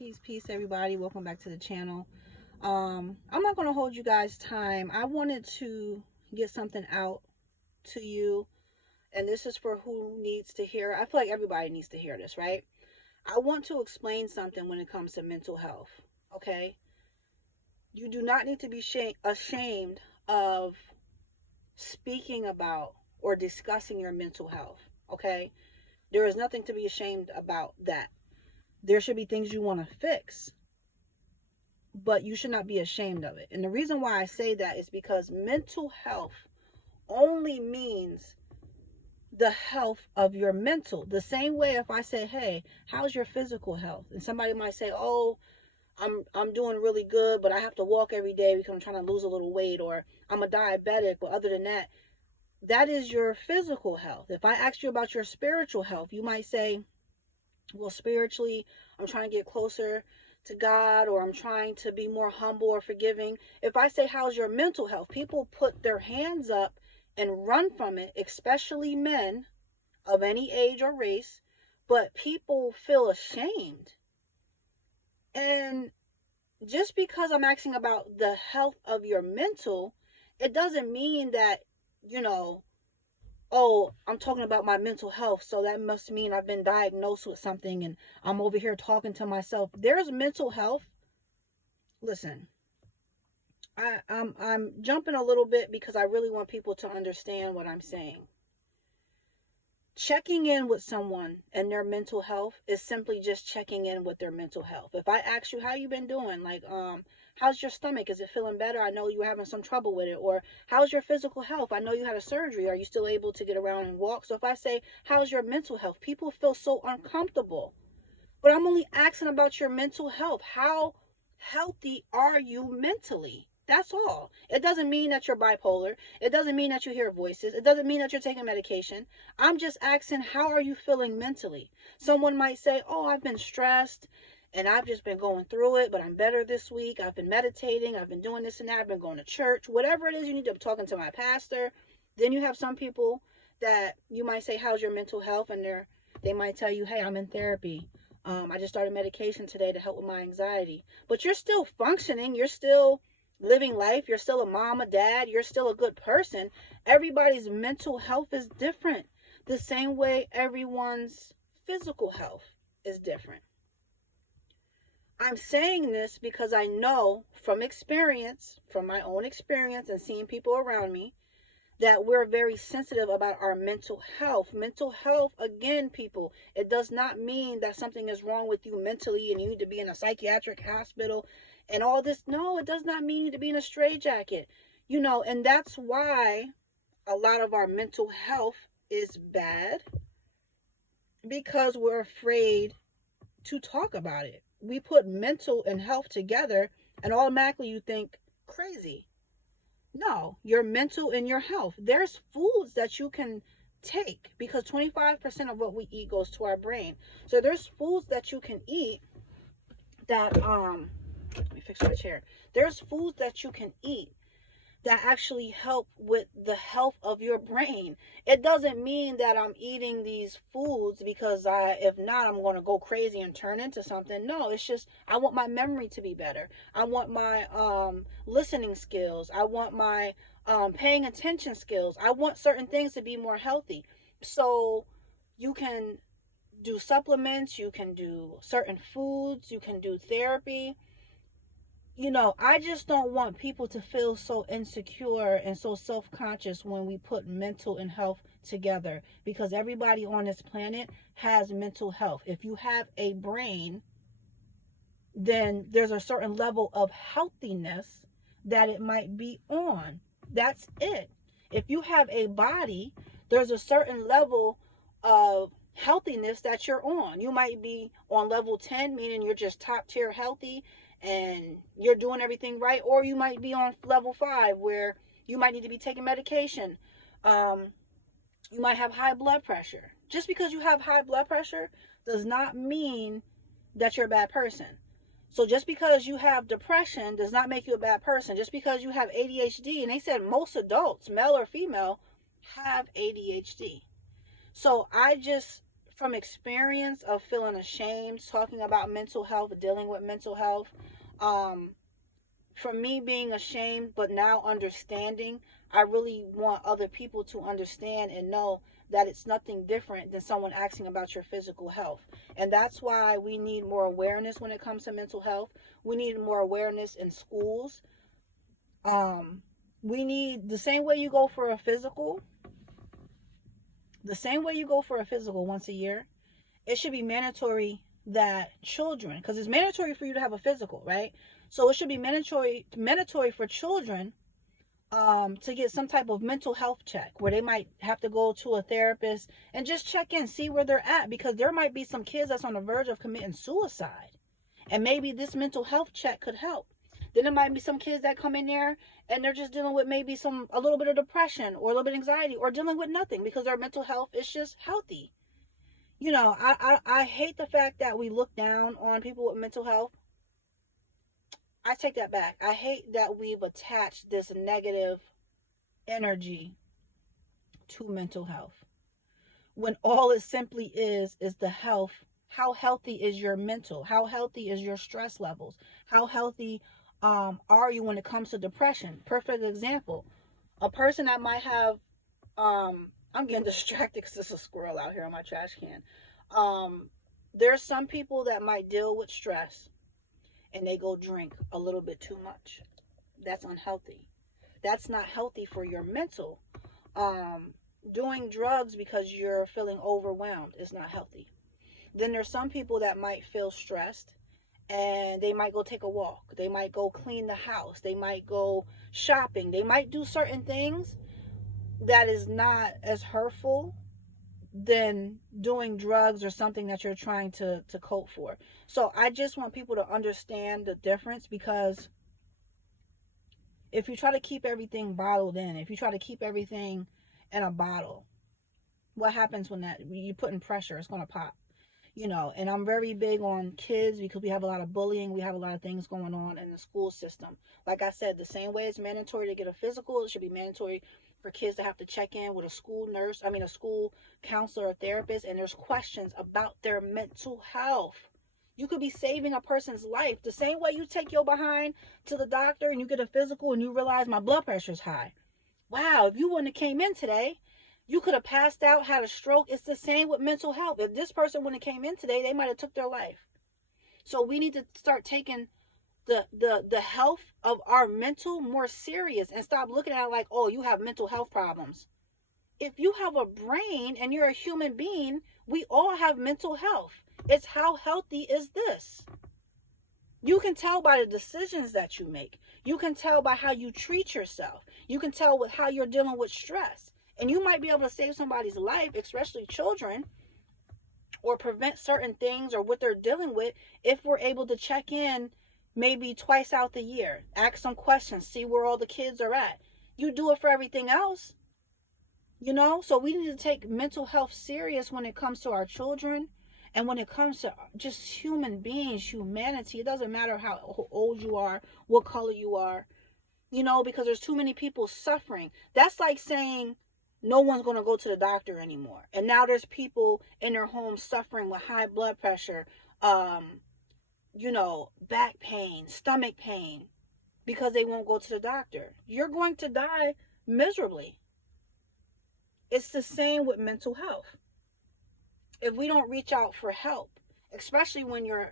Peace, everybody. Welcome back to the channel. I'm not going to hold you guys time. I wanted to get something out to you, and this is for who needs to hear. I feel like everybody needs to hear this, right? I want to explain something when it comes to mental health, okay? You do not need to be ashamed of speaking about or discussing your mental health, okay? There is nothing to be ashamed about that. There should be things you want to fix, but you should not be ashamed of it. And the reason why I say that is because mental health only means the health of your mental. The same way if I say, "Hey, how's your physical health?" And somebody might say, "Oh, I'm doing really good, but I have to walk every day because I'm trying to lose a little weight," or "I'm a diabetic, but other than that," that is your physical health. If I asked you about your spiritual health, you might say, "Well, spiritually, I'm trying to get closer to God, or I'm trying to be more humble or forgiving." If I say, "How's your mental health?" people put their hands up and run from it, especially men of any age or race, but people feel ashamed. And just because I'm asking about the health of your mental, it doesn't mean that, you know, oh, I'm talking about my mental health, so that must mean I've been diagnosed with something and I'm over here talking to myself. There's mental health. Listen, I'm jumping a little bit because I really want people to understand what I'm saying. Checking in with someone and their mental health is simply just checking in with their mental health. If I ask you how you been doing, like how's your stomach? Is it feeling better? I know you're having some trouble with it. Or how's your physical health? I know you had a surgery. Are you still able to get around and walk? So if I say, how's your mental health? People feel so uncomfortable. But I'm only asking about your mental health. How healthy are you mentally? That's all. It doesn't mean that you're bipolar. It doesn't mean that you hear voices. It doesn't mean that you're taking medication. I'm just asking, how are you feeling mentally? Someone might say, "Oh, I've been stressed and I've just been going through it, but I'm better this week. I've been meditating. I've been doing this and that. I've been going to church." Whatever it is you need to be talking to my pastor. Then you have some people that you might say, "How's your mental health?" And they might tell you, "Hey, I'm in therapy. I just started medication today to help with my anxiety." But you're still functioning. You're still living life. You're still a mom, a dad. You're still a good person. Everybody's mental health is different. The same way everyone's physical health is different. I'm saying this because I know from experience, from my own experience and seeing people around me, that we're very sensitive about our mental health. Mental health, again, people, it does not mean that something is wrong with you mentally and you need to be in a psychiatric hospital and all this. No, it does not mean you need to be in a straitjacket. And that's why a lot of our mental health is bad, because we're afraid to talk about it. We put mental and health together and automatically you think crazy. No, your mental and your health. There's foods that you can take because 25% of what we eat goes to our brain. So there's foods that you can eat that let me fix my chair. There's foods that you can eat that actually help with the health of your brain. It doesn't mean that I'm eating these foods because if not, I'm going to go crazy and turn into something. No, it's just I want my memory to be better. I want my listening skills. I want my paying attention skills. I want certain things to be more healthy. So you can do supplements, you can do certain foods, you can do therapy. I just don't want people to feel so insecure and so self-conscious when we put mental and health together, because everybody on this planet has mental health. If you have a brain, then there's a certain level of healthiness that it might be on. That's it. If you have a body, there's a certain level of healthiness that you're on. You might be on level 10, meaning you're just top tier healthy and you're doing everything right, or you might be on level 5 where you might need to be taking medication. You might have high blood pressure. Just because you have high blood pressure does not mean that you're a bad person. So just because you have depression does not make you a bad person. Just because you have ADHD, and they said most adults, male or female, have ADHD. So from experience of feeling ashamed, talking about mental health, dealing with mental health, um, from me being ashamed, but now understanding, I really want other people to understand and know that it's nothing different than someone asking about your physical health. And that's why we need more awareness when it comes to mental health. We need more awareness in schools. Um, we need the same way you go for a physical, the same way you go for a physical once a year, it should be mandatory that children, because it's mandatory for you to have a physical, right? So it should be mandatory for children to get some type of mental health check where they might have to go to a therapist and just check in, see where they're at, because there might be some kids that's on the verge of committing suicide, and maybe this mental health check could help. Then there might be some kids that come in there and they're just dealing with maybe a little bit of depression or a little bit of anxiety, or dealing with nothing because their mental health is just healthy. I hate the fact that we look down on people with mental health. I take that back. I hate that we've attached this negative energy to mental health, when all it simply is the health. How healthy is your mental? How healthy is your stress levels? How healthy are you when it comes to depression? Perfect example. A person that might have I'm getting distracted because there's a squirrel out here on my trash can. Um, there's some people that might deal with stress and they go drink a little bit too much. That's unhealthy. That's not healthy for your mental. Um, Doing drugs because you're feeling overwhelmed is not healthy. Then there's some people that might feel stressed and they might go take a walk. They might go clean the house. They might go shopping. They might do certain things that is not as hurtful than doing drugs or something that you're trying to cope for. So I just want people to understand the difference, because if you try to keep everything bottled in, if you try to keep everything in a bottle, what happens when that you put in pressure? It's going to pop. And I'm very big on kids because we have a lot of bullying, we have a lot of things going on in the school system. Like I said, the same way it's mandatory to get a physical, it should be mandatory for kids to have to check in with a school nurse, a school counselor or therapist, and there's questions about their mental health. You could be saving a person's life the same way you take your behind to the doctor and you get a physical and you realize my blood pressure is high. Wow, if you wouldn't have came in today, you could have passed out, had a stroke. It's the same with mental health. If this person wouldn't have came in today, they might have took their life. So we need to start taking the health of our mental more serious and stop looking at it like, oh, you have mental health problems. If you have a brain and you're a human being, we all have mental health. It's how healthy is this? You can tell by the decisions that you make. You can tell by how you treat yourself. You can tell with how you're dealing with stress. And you might be able to save somebody's life, especially children, or prevent certain things or what they're dealing with if we're able to check in maybe twice out the year. Ask some questions, see where all the kids are at. You do it for everything else. So we need to take mental health serious when it comes to our children and when it comes to just human beings, humanity. It doesn't matter how old you are, what color you are, because there's too many people suffering. That's like saying no one's going to go to the doctor anymore. And now there's people in their homes suffering with high blood pressure, back pain, stomach pain, because they won't go to the doctor. You're going to die miserably. It's the same with mental health. If we don't reach out for help, especially when your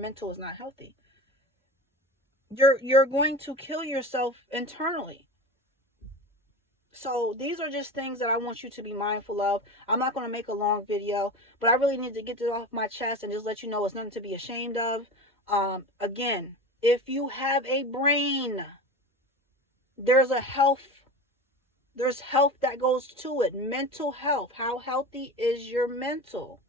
mental is not healthy, you're going to kill yourself internally. So these are just things that I want you to be mindful of. I'm not going to make a long video, but I really need to get this off my chest and just let you know it's nothing to be ashamed of. Again, if you have a brain, there's health that goes to it. Mental health. How healthy is your mental?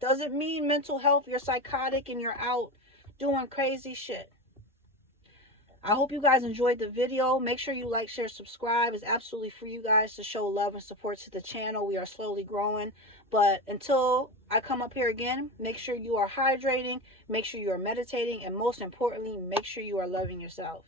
Doesn't mean mental health you're psychotic and you're out doing crazy shit. I hope you guys enjoyed the video. Make sure you like, share, subscribe. It's absolutely for you guys to show love and support to the channel. We are slowly growing. But until I come up here again, make sure you are hydrating, make sure you are meditating, and most importantly, make sure you are loving yourself.